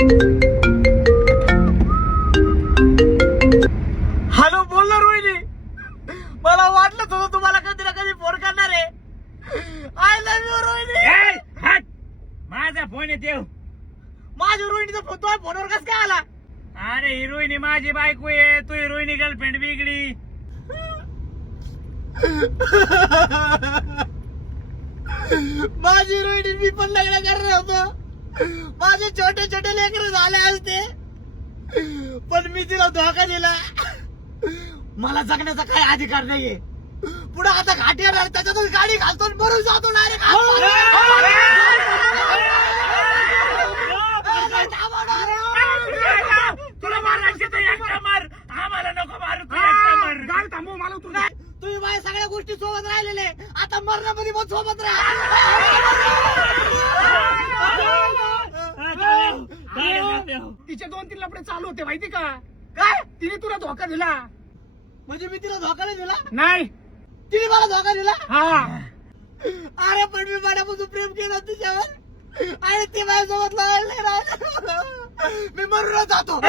Hello, बोल ना रोहिणी. मला वाटलं होतं तुम्हाला कधी ना कधी फोन करणार आहे. I love you Rohini. माझा फोन येते. माझ्या रोहिणीचा फोन तुझ्या फोनवर कसं काय आला? अरे ही रोहिणी माझी बायको आहे, तू रोहिणी गर्लफ्रेंड बिगडी. माझी रोहिणी मी पण लग्न करणार होतो. माझे छोटे छोटे लेकर झाले असते, पण मी तिला धोका दिला. मला जगण्याचा काही अधिकार नाहीये. पुढे आता घाट येणार, त्याच्यातून गाडी घालतो आणि मरून जातो डायरेक्ट. तुला मारायचे तर एकटा मार, आम्हाला नको मारू. तू एकटा मार. गाडी थांबव, मला उतरू दे. तुम्ही माझ्या सगळ्या गोष्टी सोबत राहिलेले, आता मरणामध्ये पण सोबत राहा. तिचे 2-3 लफडे चालू होते माहिती का? काय? तिने तुला धोका दिला. म्हणजे मी तिला धोका नाही दिला? नाही. तिने मला धोका दिला? हा. अरे पण मी मनापासून प्रेम केलं तिच्यावर, आणि ती माझ्यासोबत लढायला नाही राहिलं. मी मरून जातो.